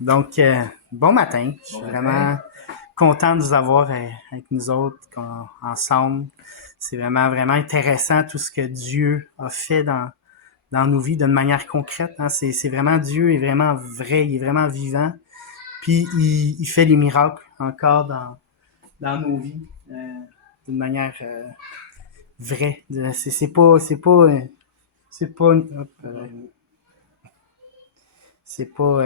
Donc, bon matin. Je suis Bon matin. vraiment content de vous avoir avec nous autres ensemble. C'est vraiment, vraiment intéressant tout ce que Dieu a fait dans nos vies d'une manière concrète. Hein. C'est vraiment Dieu est vraiment vrai, il est vraiment vivant. Puis il fait des miracles encore dans nos vies d'une manière vraie. C'est pas, hop, c'est pas,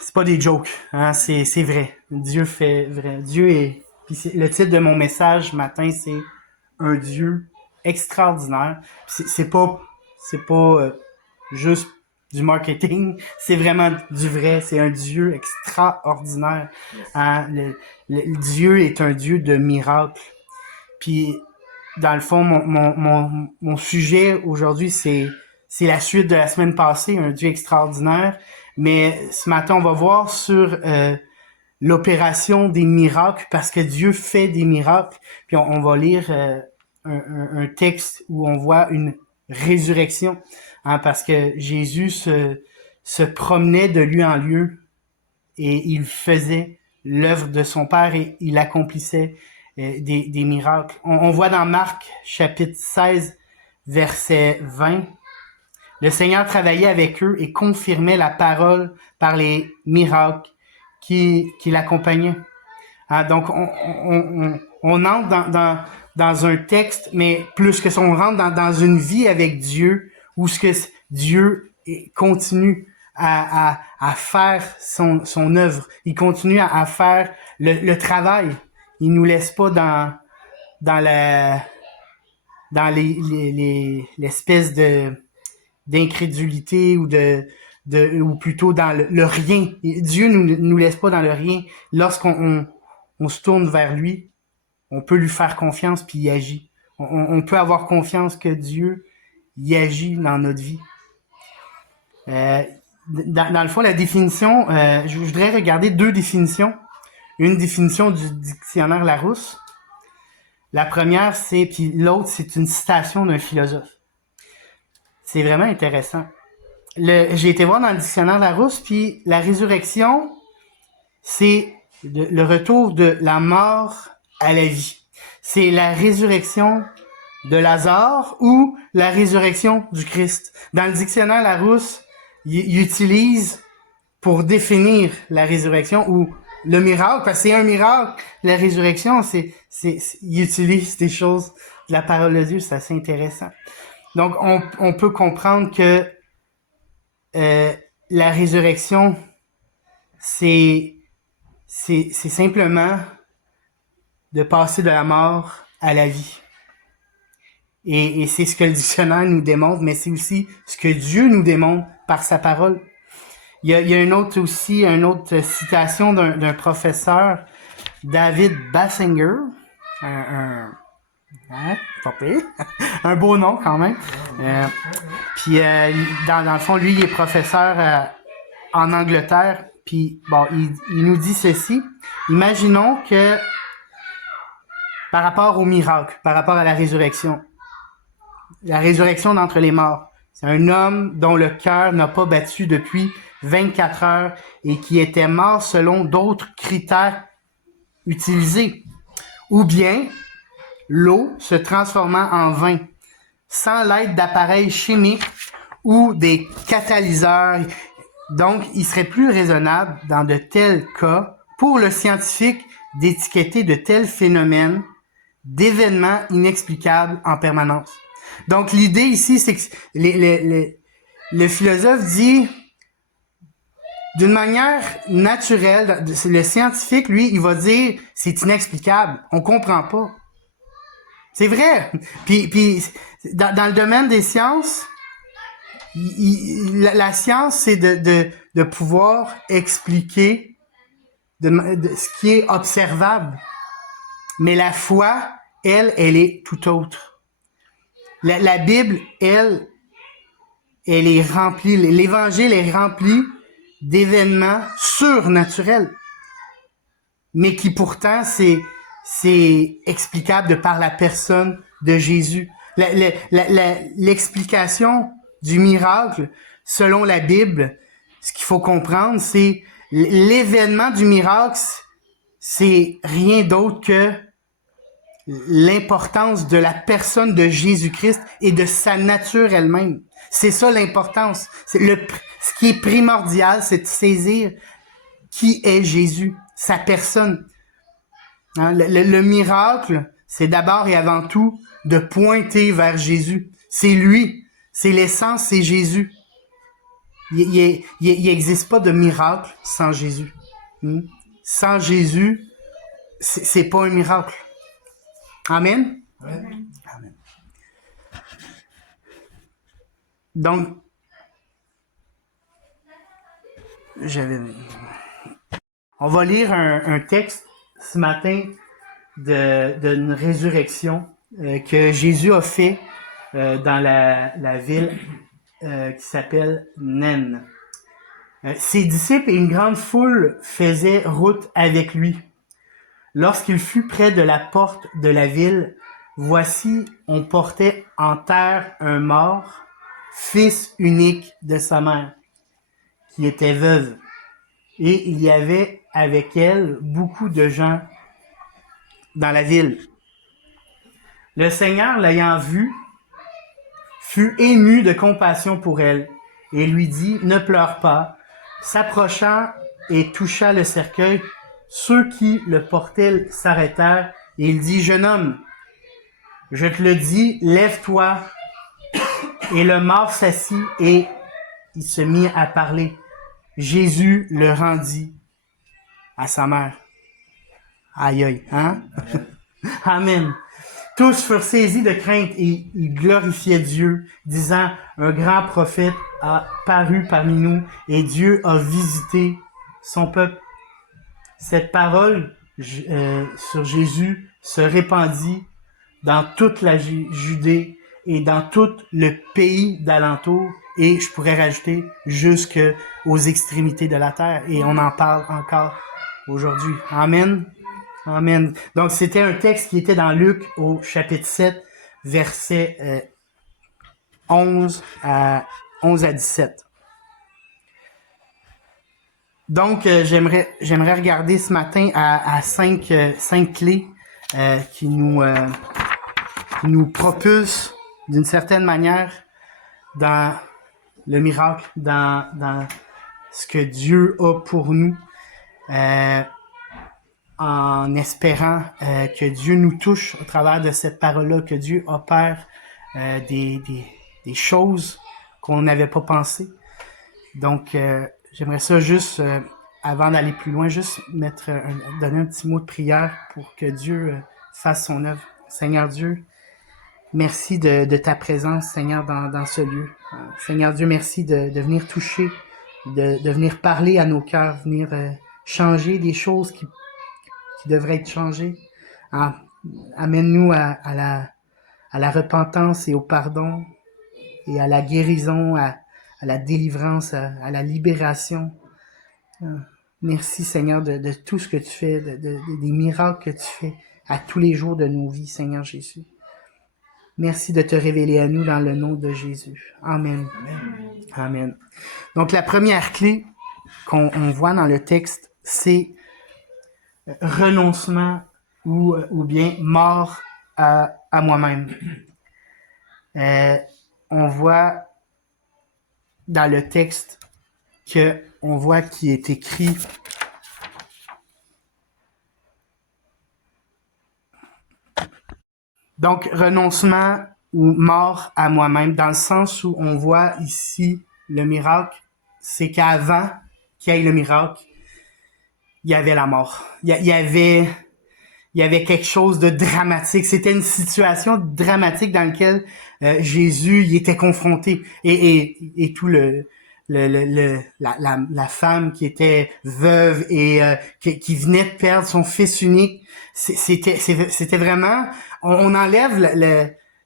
c'est pas des jokes, hein, c'est vrai. Dieu fait vrai. Dieu est. Puis le titre de mon message ce matin, c'est un Dieu extraordinaire. C'est pas juste du marketing, c'est vraiment du vrai. C'est un Dieu extraordinaire. Yes. Hein. Le Dieu est un Dieu de miracles. Puis dans le fond, mon sujet aujourd'hui, c'est la suite de la semaine passée, un Dieu extraordinaire. Mais ce matin, on va voir sur l'opération des miracles, parce que Dieu fait des miracles. Puis on va lire un texte où on voit une résurrection, hein, parce que Jésus se promenait de lieu en lieu et il faisait l'œuvre de son Père et il accomplissait des miracles. On voit dans Marc chapitre 16, verset 20, le Seigneur travaillait avec eux et confirmait la parole par les miracles qui l'accompagnaient. Ah, donc, on entre dans un texte, mais plus que ça, on rentre dans une vie avec Dieu, où ce que Dieu continue à faire son œuvre. Il continue à faire le travail. Il nous laisse pas dans la dans l'espèce d'incrédulité ou plutôt dans le rien. Dieu nous laisse pas dans le rien. Lorsqu'on se tourne vers lui, on peut lui faire confiance puis il agit. On peut avoir confiance que Dieu y agit dans notre vie. Euh, dans le fond, la définition, je voudrais regarder deux définitions. Une définition du dictionnaire Larousse. La première, puis l'autre, c'est une citation d'un philosophe. C'est vraiment intéressant. J'ai été voir dans le dictionnaire Larousse, puis la résurrection, c'est le retour de la mort à la vie. C'est la résurrection de Lazare ou la résurrection du Christ. Dans le dictionnaire Larousse, il utilise pour définir la résurrection ou le miracle, parce que c'est un miracle. La résurrection, il utilise des choses de la parole de Dieu, c'est assez intéressant. Donc, on peut comprendre que euh, la résurrection, c'est simplement de passer de la mort à la vie. Et c'est ce que le dictionnaire nous démontre, mais c'est aussi ce que Dieu nous démontre par sa parole. Il y a une autre citation d'un professeur, David Basinger, hein, un beau nom quand même. Puis dans le fond, lui, il est professeur en Angleterre. Puis bon, il nous dit ceci. Imaginons que par rapport au miracle, par rapport à la résurrection d'entre les morts, c'est un homme dont le cœur n'a pas battu depuis 24 heures et qui était mort selon d'autres critères utilisés. Ou bien l'eau se transformant en vin sans l'aide d'appareils chimiques ou des catalyseurs. Donc, il serait plus raisonnable, dans de tels cas, pour le scientifique d'étiqueter de tels phénomènes d'événements inexplicables en permanence. Donc, l'idée ici, c'est que le philosophe dit, d'une manière naturelle, le scientifique, lui, il va dire, c'est inexplicable, on comprend pas. C'est vrai. Puis dans le domaine des sciences, la science, c'est de pouvoir expliquer de ce qui est observable. Mais la foi, elle est tout autre. La Bible, elle est remplie, l'Évangile est rempli d'événements surnaturels, mais qui pourtant, c'est explicable de par la personne de Jésus. L'explication du miracle selon la Bible, ce qu'il faut comprendre, c'est l'événement du miracle, c'est rien d'autre que l'importance de la personne de Jésus-Christ et de sa nature elle-même. C'est ça l'importance. Ce qui est primordial, c'est de saisir qui est Jésus, sa personne. Hein, le miracle, c'est d'abord et avant tout de pointer vers Jésus. C'est lui, c'est l'essence, c'est Jésus. Il n'existe pas de miracle sans Jésus. Sans Jésus, c'est pas un miracle. Amen? Amen. Amen. Donc, on va lire un texte ce matin d'une résurrection que Jésus a fait dans la ville qui s'appelle Nain. Ses disciples et une grande foule faisaient route avec lui. Lorsqu'il fut près de la porte de la ville, voici, on portait en terre un mort, fils unique de sa mère, qui était veuve. Et il y avait avec elle beaucoup de gens dans la ville. Le Seigneur, l'ayant vue, fut ému de compassion pour elle et lui dit, « Ne pleure pas. » S'approchant et toucha le cercueil, ceux qui le portaient s'arrêtèrent et il dit, « Jeune homme, je te le dis, lève-toi. » Et le mort s'assit et il se mit à parler. Jésus le rendit à sa mère. Aïe aïe, hein? Amen. Tous furent saisis de crainte et ils glorifiaient Dieu, disant, un grand prophète a paru parmi nous et Dieu a visité son peuple. Cette parole sur Jésus se répandit dans toute la Judée et dans tout le pays d'alentour et je pourrais rajouter jusque aux extrémités de la terre et on en parle encore aujourd'hui. Amen. Amen. Donc, c'était un texte qui était dans Luc au chapitre 7, versets 11 à 17. Donc, j'aimerais regarder ce matin à cinq clés qui nous propulsent d'une certaine manière dans le miracle, dans ce que Dieu a pour nous. En espérant que Dieu nous touche au travers de cette parole-là, que Dieu opère des choses qu'on n'avait pas pensées. Donc, j'aimerais ça juste, avant d'aller plus loin, juste donner un petit mot de prière pour que Dieu fasse son œuvre. Seigneur Dieu, merci de ta présence, Seigneur, dans ce lieu. Seigneur Dieu, merci de venir toucher, de venir parler à nos cœurs, venir changer des choses qui devrait être changé. Amène-nous à la repentance et au pardon et à la guérison, à la délivrance, à la libération. Merci Seigneur de tout ce que tu fais, des miracles que tu fais à tous les jours de nos vies, Seigneur Jésus. Merci de te révéler à nous dans le nom de Jésus. Amen. Amen. Amen. Donc la première clé qu'on voit dans le texte, c'est renoncement ou bien mort à moi-même. On voit dans le texte on voit qu'il est écrit donc renoncement ou mort à moi-même, dans le sens où on voit ici le miracle, c'est qu'avant qu'il y ait le miracle, il y avait la mort. Il y avait quelque chose de dramatique. C'était une situation dramatique dans laquelle Jésus il était confronté. Et tout la femme qui était veuve et qui venait de perdre son fils unique, c'était vraiment, on enlève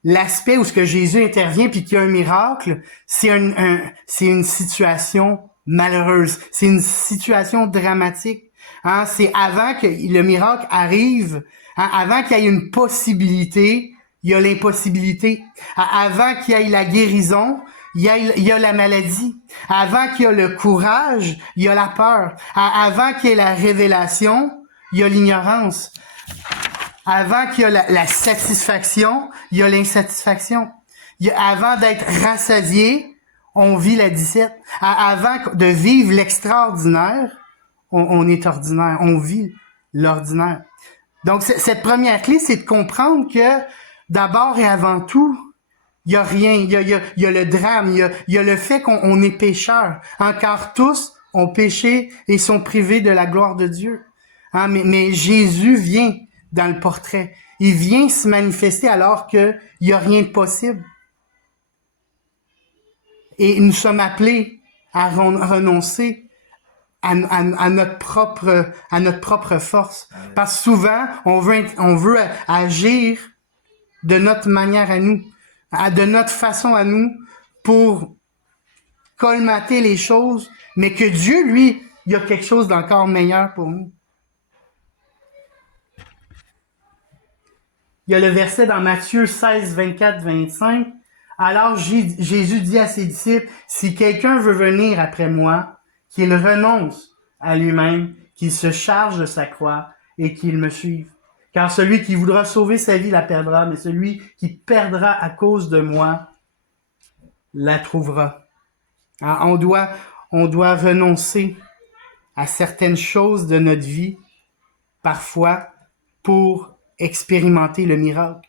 l'aspect où ce que Jésus intervient puis qu'il y a un miracle, c'est une situation malheureuse, c'est une situation dramatique. Hein, c'est avant que le miracle arrive, hein, avant qu'il y ait une possibilité, il y a l'impossibilité. Avant qu'il y ait la guérison, il y a la maladie. Avant qu'il y ait le courage, il y a la peur. Avant qu'il y ait la révélation, il y a l'ignorance. Avant qu'il y ait la satisfaction, il y a l'insatisfaction. Avant d'être rassasié, on vit la disette. Avant de vivre l'extraordinaire, on est ordinaire. On vit l'ordinaire. Donc, cette première clé, c'est de comprendre que, d'abord et avant tout, il y a rien. Il y a le drame. Il y a le fait qu'on est pécheurs. Car tous ont péché et sont privés de la gloire de Dieu. Hein, mais Jésus vient dans le portrait. Il vient se manifester alors qu'il y a rien de possible. Et nous sommes appelés à renoncer à notre propre force. Parce que souvent, on veut agir de notre manière à nous, de notre façon à nous, pour colmater les choses, mais que Dieu, lui, il y a quelque chose d'encore meilleur pour nous. Il y a le verset dans Matthieu 16, 24, 25. Alors Jésus dit à ses disciples, si quelqu'un veut venir après moi, qu'il renonce à lui-même, qu'il se charge de sa croix et qu'il me suive. Car celui qui voudra sauver sa vie la perdra, mais celui qui perdra à cause de moi la trouvera. On doit renoncer à certaines choses de notre vie, parfois, pour expérimenter le miracle.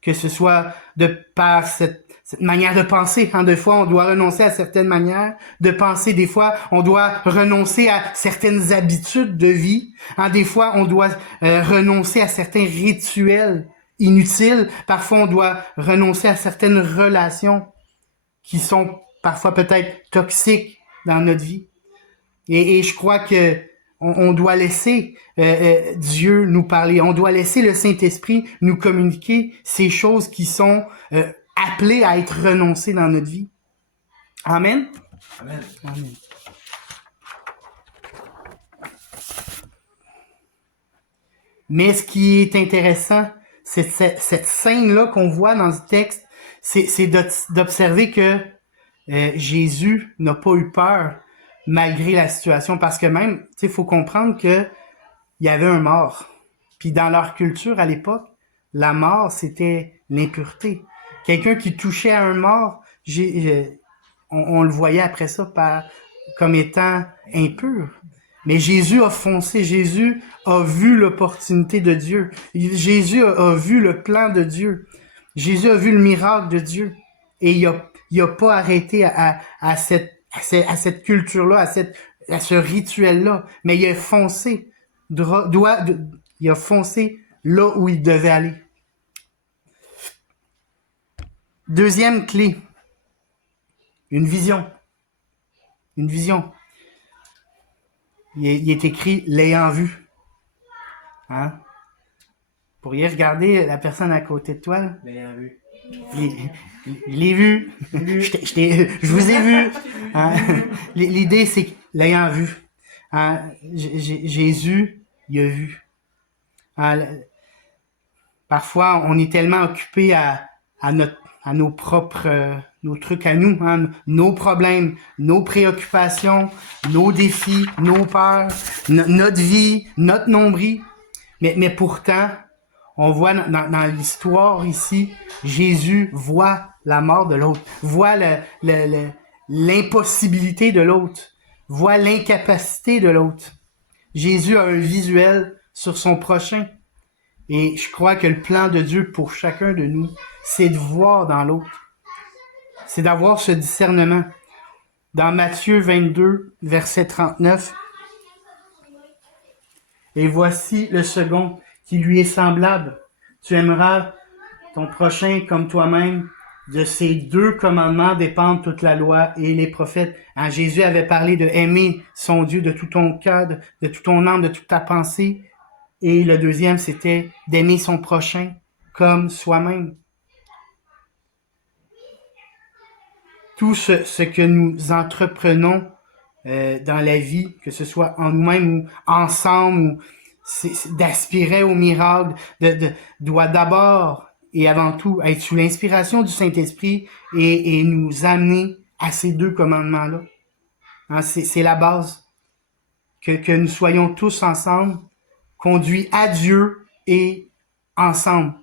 Que ce soit de par cette manière de penser. Des fois, on doit renoncer à certaines manières de penser. Des fois, on doit renoncer à certaines habitudes de vie. Des fois, on doit renoncer à certains rituels inutiles. Parfois, on doit renoncer à certaines relations qui sont parfois peut-être toxiques dans notre vie. Et je crois que on doit laisser Dieu nous parler. On doit laisser le Saint-Esprit nous communiquer ces choses qui sont appelées à être renoncées dans notre vie. Amen? Amen. Amen. Mais ce qui est intéressant, c'est cette scène-là qu'on voit dans ce texte, c'est d'observer que Jésus n'a pas eu peur malgré la situation, parce que même, tu sais, faut comprendre que il y avait un mort. Puis dans leur culture à l'époque, la mort, c'était l'impureté. Quelqu'un qui touchait à un mort, on le voyait après ça comme étant impur. Mais Jésus a foncé, Jésus a vu l'opportunité de Dieu. Jésus a vu le plan de Dieu. Jésus a vu le miracle de Dieu. Et il a pas arrêté à cette culture-là, à ce rituel-là. Mais il a foncé. Il a foncé là où il devait aller. Deuxième clé. Une vision. Une vision. Il est écrit « l'ayant vu ». Hein? Vous pourriez regarder la personne à côté de toi. L'ayant vu. Je l'ai vu. Je vous ai vu. Hein? L'idée, c'est que l'ayant vu. Hein? Jésus, il a vu. Hein? Parfois, on est tellement occupé à nos propres nos trucs à nous, hein, nos problèmes, nos préoccupations, nos défis, nos peurs, notre vie, notre nombril. Mais pourtant, on voit dans l'histoire ici, Jésus voit la mort de l'autre, voit l'impossibilité de l'autre, voit l'incapacité de l'autre. Jésus a un visuel sur son prochain. Et je crois que le plan de Dieu pour chacun de nous, c'est de voir dans l'autre. C'est d'avoir ce discernement. Dans Matthieu 22, verset 39, « Et voici le second qui lui est semblable. Tu aimeras ton prochain comme toi-même. De ces deux commandements dépendent toute la loi et les prophètes. » Jésus avait parlé de aimer son Dieu de tout ton cœur, de tout ton âme, de toute ta pensée. Et le deuxième, c'était d'aimer son prochain comme soi-même. Tout ce que nous entreprenons dans la vie, que ce soit en nous-mêmes ou ensemble, ou d'aspirer au miracle, doit d'abord et avant tout être sous l'inspiration du Saint-Esprit et nous amener à ces 2 commandements-là. Hein, c'est la base. Que nous soyons tous ensemble, conduits à Dieu et ensemble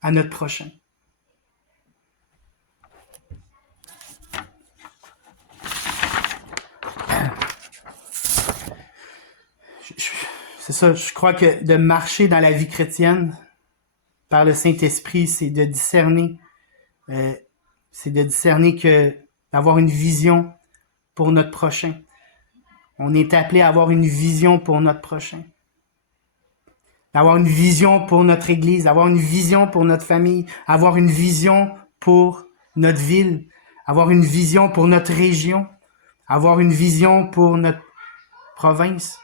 à notre prochain. C'est ça, je crois que de marcher dans la vie chrétienne par le Saint-Esprit, c'est de discerner que d'avoir une vision pour notre prochain. On est appelé à avoir une vision pour notre prochain. D'avoir une vision pour notre Église, avoir une vision pour notre famille, avoir une vision pour notre ville, avoir une vision pour notre région, avoir une vision pour notre province.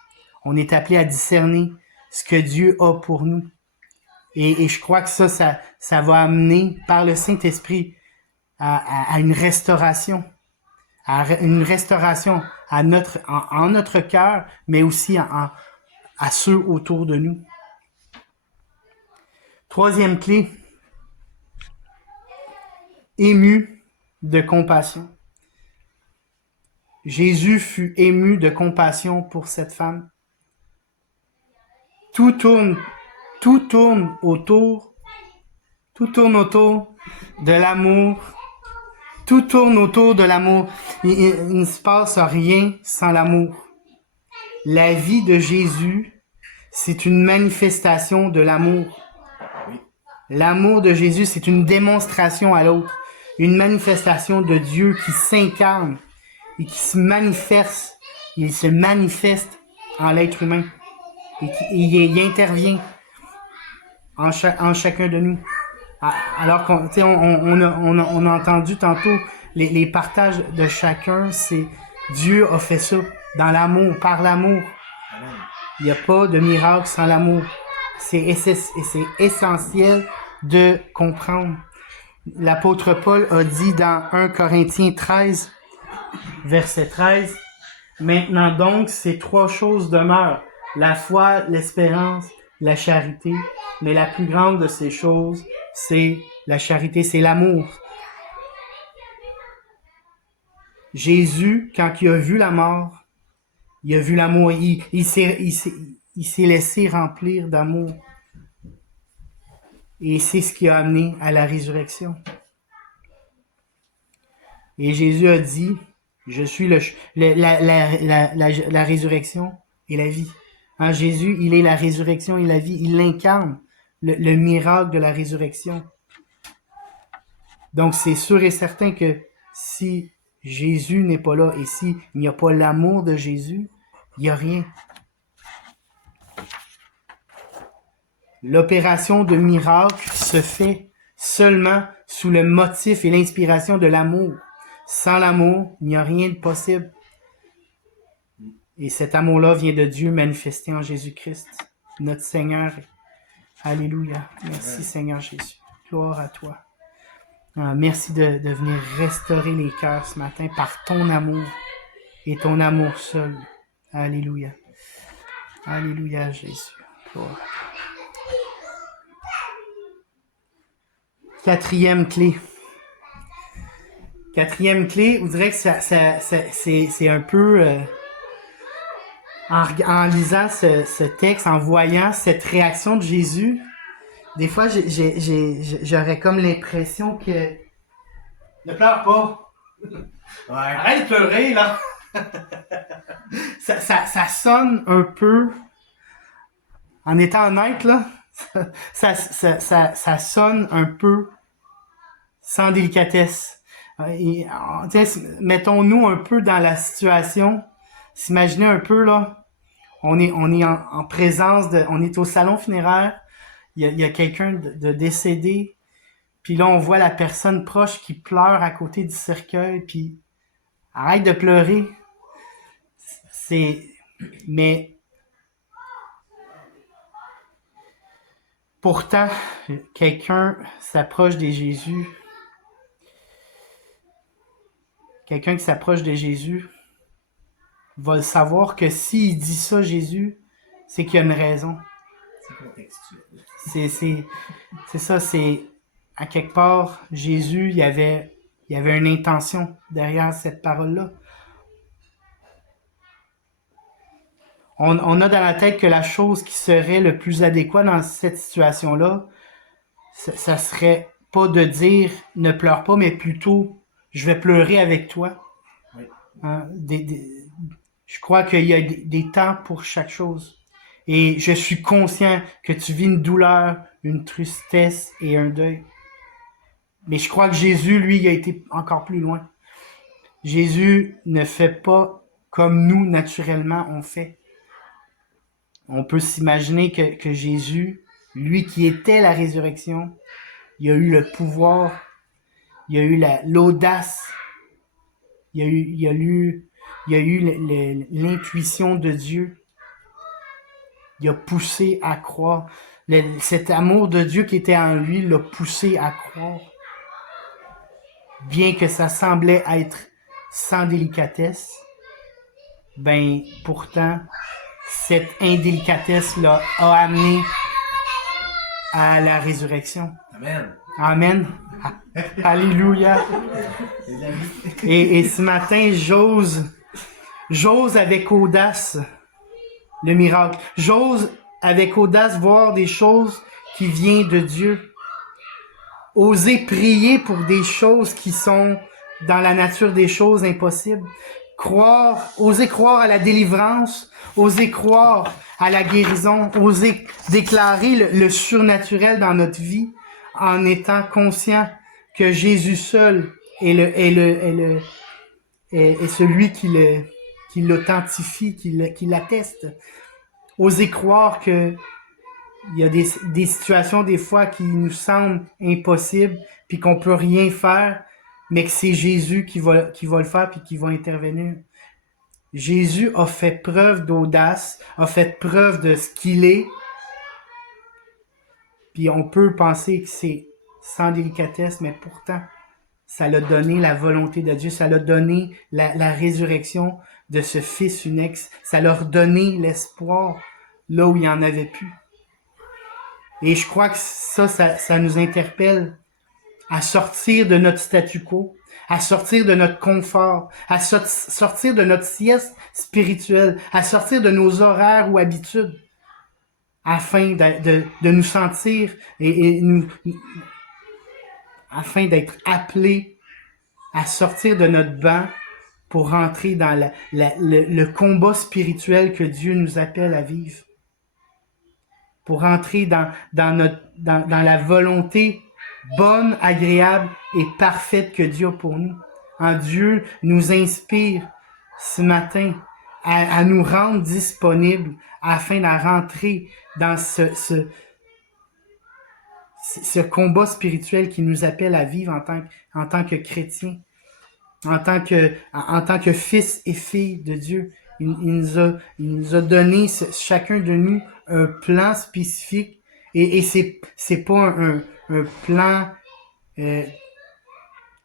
On est appelé à discerner ce que Dieu a pour nous. Et je crois que ça va amener par le Saint-Esprit à une restauration. Une restauration en notre cœur, mais aussi à ceux autour de nous. 3e clé, ému de compassion. Jésus fut ému de compassion pour cette femme. Tout tourne autour de l'amour. Tout tourne autour de l'amour. Il ne se passe rien sans l'amour. La vie de Jésus, c'est une manifestation de l'amour. L'amour de Jésus, c'est une démonstration à l'autre. Une manifestation de Dieu qui s'incarne et qui se manifeste. Il se manifeste en l'être humain. Et il intervient en chacun de nous. Alors qu'on a entendu tantôt les partages de chacun, c'est Dieu a fait ça dans l'amour, par l'amour. Il n'y a pas de miracle sans l'amour. C'est essentiel de comprendre. L'apôtre Paul a dit dans 1 Corinthiens 13, verset 13, « Maintenant donc, ces 3 choses demeurent, la foi, l'espérance, la charité, mais la plus grande de ces choses, c'est la charité, c'est l'amour. » Jésus, quand il a vu la mort, il a vu l'amour, il s'est laissé remplir d'amour. Et c'est ce qui a amené à la résurrection. Et Jésus a dit, je suis la résurrection et la vie. Hein, Jésus, il est la résurrection et la vie. Il incarne le miracle de la résurrection. Donc, c'est sûr et certain que si Jésus n'est pas là et s'il n'y a pas l'amour de Jésus, il n'y a rien. L'opération de miracle se fait seulement sous le motif et l'inspiration de l'amour. Sans l'amour, il n'y a rien de possible. Et cet amour-là vient de Dieu manifesté en Jésus-Christ, notre Seigneur. Alléluia. Merci Seigneur Jésus. Gloire à toi. Merci de venir restaurer les cœurs ce matin par ton amour et ton amour seul. Alléluia. Alléluia Jésus. Gloire à toi. 4e clé. 4e clé, on dirait que c'est un peu... en lisant ce texte, en voyant cette réaction de Jésus, des fois, j'aurais comme l'impression que... Ne pleure pas! Ouais. Arrête de pleurer, là! ça sonne un peu... En étant honnête, là, ça sonne un peu sans délicatesse. Mettons-nous un peu dans la situation. S'imaginer un peu, là, on est en présence on est au salon funéraire, il y a quelqu'un de décédé, puis là, on voit la personne proche qui pleure à côté du cercueil, puis arrête de pleurer. Mais pourtant, quelqu'un s'approche de Jésus. Quelqu'un qui s'approche de Jésus va le savoir que s'il dit ça, Jésus, c'est qu'il y a une raison. C'est contextuel. C'est ça, c'est à quelque part, Jésus, il avait Il y avait une intention derrière cette parole-là. On a dans la tête que la chose qui serait le plus adéquat dans cette situation-là, ça serait pas de dire ne pleure pas, mais plutôt je vais pleurer avec toi. Oui. Hein, je crois qu'il y a des temps pour chaque chose. Et je suis conscient que tu vis une douleur, une tristesse et un deuil. Mais je crois que Jésus, lui, il a été encore plus loin. Jésus ne fait pas comme nous, naturellement, on fait. On peut s'imaginer que Jésus, lui qui était la résurrection, il a eu le pouvoir, il a eu l'audace, il a eu l'intuition de Dieu. Il a poussé à croire. Cet amour de Dieu qui était en lui l'a poussé à croire. Bien que ça semblait être sans délicatesse, ben pourtant, cette indélicatesse-là a amené à la résurrection. Amen. Amen. Alléluia. Et ce matin, j'ose avec audace le miracle. J'ose avec audace voir des choses qui viennent de Dieu. Oser prier pour des choses qui sont dans la nature des choses impossibles. Oser croire à la délivrance, oser croire à la guérison, oser déclarer le surnaturel dans notre vie en étant conscient que Jésus seul est celui qui l'authentifie, qui l'atteste. Oser croire que il y a des situations des fois qui nous semblent impossibles puis qu'on peut rien faire, mais que c'est Jésus qui va le faire puis qui va intervenir. Jésus a fait preuve d'audace, a fait preuve de ce qu'il est. Puis on peut penser que c'est sans délicatesse, mais pourtant, ça l'a donné la volonté de Dieu, ça l'a donné la résurrection de ce Fils unique, ça leur donné l'espoir là où il n'y en avait plus. Et je crois que ça nous interpelle à sortir de notre statu quo, à sortir de notre confort, à sortir de notre sieste spirituelle, à sortir de nos horaires ou habitudes, afin de nous sentir afin d'être appelés à sortir de notre banc pour rentrer dans le combat spirituel que Dieu nous appelle à vivre. Pour entrer dans la volonté bonne, agréable et parfaite que Dieu a pour nous. Dieu nous inspire ce matin à nous rendre disponibles afin de rentrer dans ce combat spirituel qui nous appelle à vivre en tant que chrétiens, en tant que fils et filles de Dieu. Il nous a donné chacun de nous un plan spécifique et c'est pas un plan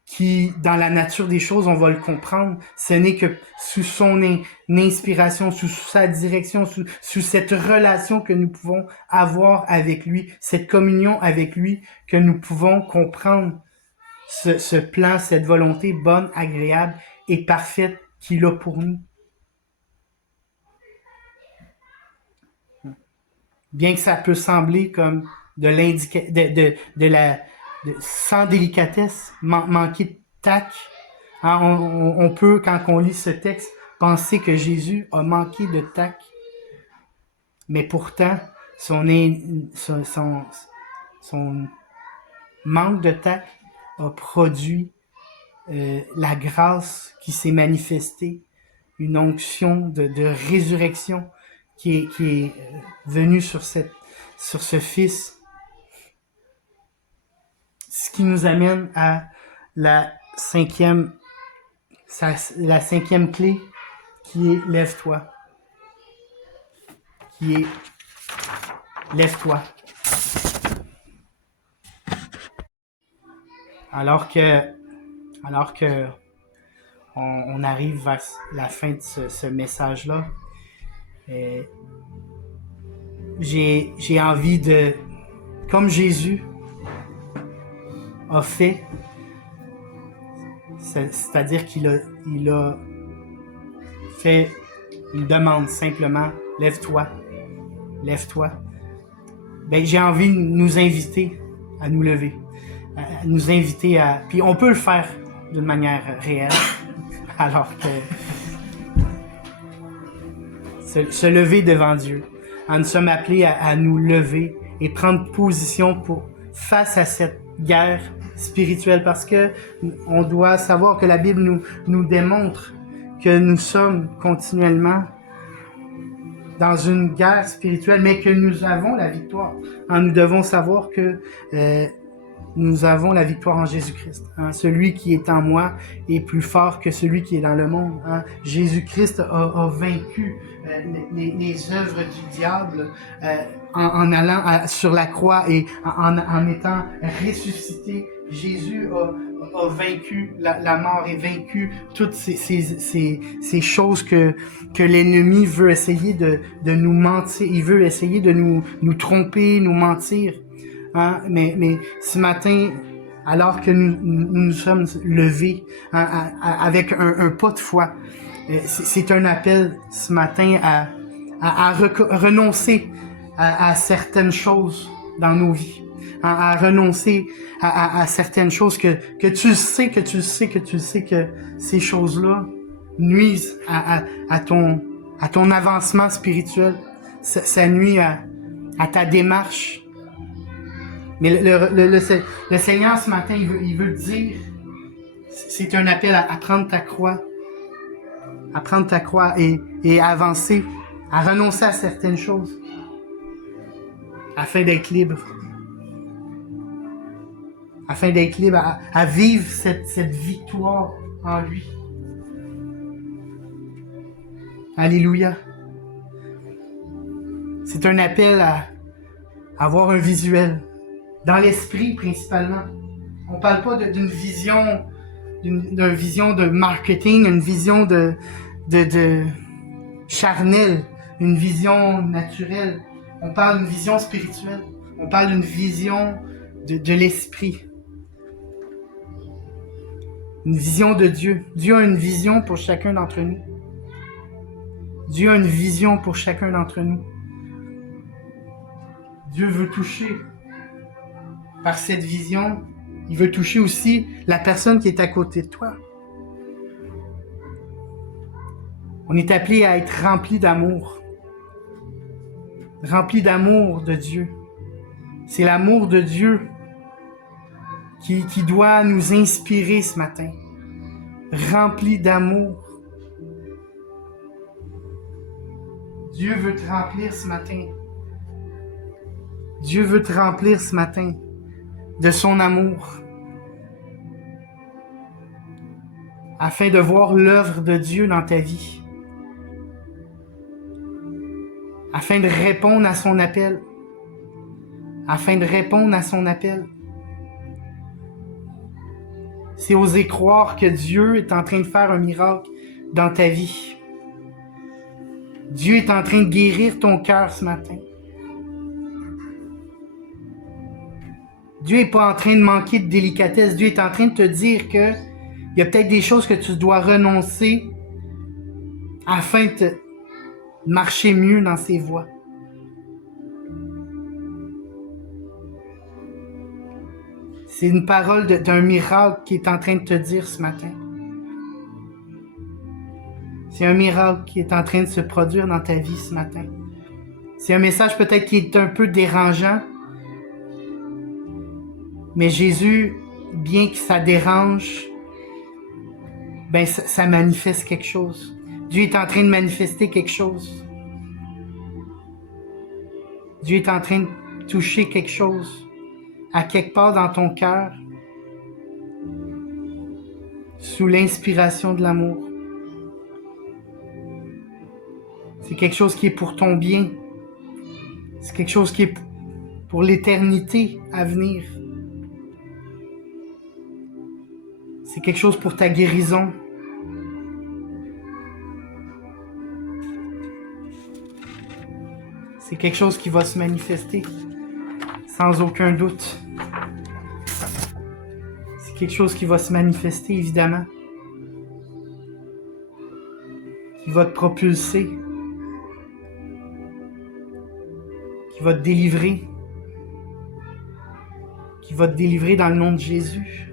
qui, dans la nature des choses, on va le comprendre. Ce n'est que sous son inspiration, sous sa direction, sous cette relation que nous pouvons avoir avec lui, cette communion avec lui, que nous pouvons comprendre ce plan, cette volonté bonne, agréable et parfaite qu'il a pour nous. Bien que ça peut sembler comme sans délicatesse, manquer de tact, hein, on peut, quand on lit ce texte, penser que Jésus a manqué de tact, mais pourtant, son manque de tact a produit la grâce qui s'est manifestée, une onction de résurrection qui est venue sur ce Fils. Ce qui nous amène à la cinquième clé, qui est lève-toi. Qui est lève-toi. Alors que on arrive vers la fin de ce message-là, j'ai envie de, comme Jésus a fait, C'est-à-dire qu'il a fait une demande simplement, lève-toi. Ben, j'ai envie de nous inviter à nous lever, à nous inviter à... Puis on peut le faire d'une manière réelle, alors que se lever devant Dieu. Nous sommes appelés à nous lever et prendre position face à cette guerre spirituelle, parce que on doit savoir que la Bible nous démontre que nous sommes continuellement dans une guerre spirituelle, mais que nous avons la victoire. Nous devons savoir que nous avons la victoire en Jésus-Christ. Celui qui est en moi est plus fort que celui qui est dans le monde. Jésus-Christ a vaincu les œuvres du diable en allant sur la croix et en étant ressuscité. Jésus a vaincu la mort et vaincu toutes ces choses que l'ennemi veut essayer de nous mentir. Il veut essayer de nous tromper, nous mentir. Mais ce matin, alors que nous sommes levés avec un pas de foi, c'est un appel ce matin à renoncer à certaines choses dans nos vies. À renoncer à certaines choses que tu sais que ces choses-là nuisent à ton avancement spirituel. Ça nuit à ta démarche. Mais le Seigneur ce matin, il veut te dire, c'est un appel à prendre ta croix, et à avancer, à renoncer à certaines choses, afin d'être libre. Afin d'être libre, à vivre cette victoire en lui. Alléluia. C'est un appel à avoir un visuel, dans l'esprit principalement. On parle pas d'une vision, d'une vision de marketing, une vision de charnelle, une vision naturelle. On parle d'une vision spirituelle. On parle d'une vision de l'esprit. Une vision de Dieu. Dieu a une vision pour chacun d'entre nous. Dieu a une vision pour chacun d'entre nous. Dieu veut toucher par cette vision. Il veut toucher aussi la personne qui est à côté de toi. On est appelé à être rempli d'amour. Rempli d'amour de Dieu. C'est l'amour de Dieu qui doit nous inspirer ce matin. Rempli d'amour. Dieu veut te remplir ce matin. Dieu veut te remplir ce matin de son amour, afin de voir l'œuvre de Dieu dans ta vie, afin de répondre à son appel, C'est oser croire que Dieu est en train de faire un miracle dans ta vie. Dieu est en train de guérir ton cœur ce matin. Dieu n'est pas en train de manquer de délicatesse. Dieu est en train de te dire que il y a peut-être des choses que tu dois renoncer afin de marcher mieux dans ses voies. C'est une parole d'un miracle qui est en train de te dire ce matin. C'est un miracle qui est en train de se produire dans ta vie ce matin. C'est un message peut-être qui est un peu dérangeant, mais Jésus, bien que ça dérange, ben ça manifeste quelque chose. Dieu est en train de manifester quelque chose. Dieu est en train de toucher quelque chose à quelque part dans ton cœur, sous l'inspiration de l'amour. C'est quelque chose qui est pour ton bien. C'est quelque chose qui est pour l'éternité à venir. C'est quelque chose pour ta guérison. C'est quelque chose qui va se manifester sans aucun doute. C'est quelque chose qui va se manifester, évidemment. qui va te propulser, qui va te délivrer dans le nom de Jésus.